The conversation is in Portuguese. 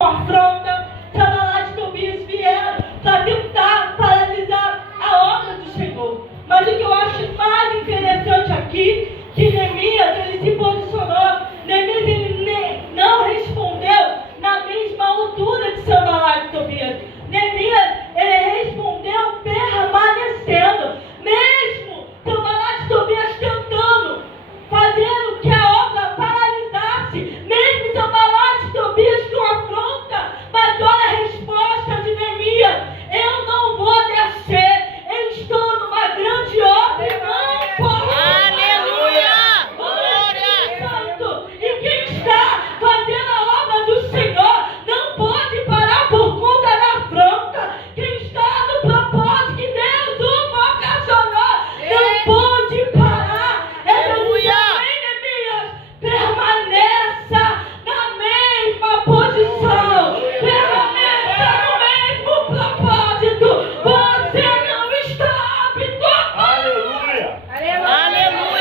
afronta, Sanbalate e Tobias vieram para tentar paralisar a obra do Senhor. Mas o que eu acho mais interessante aqui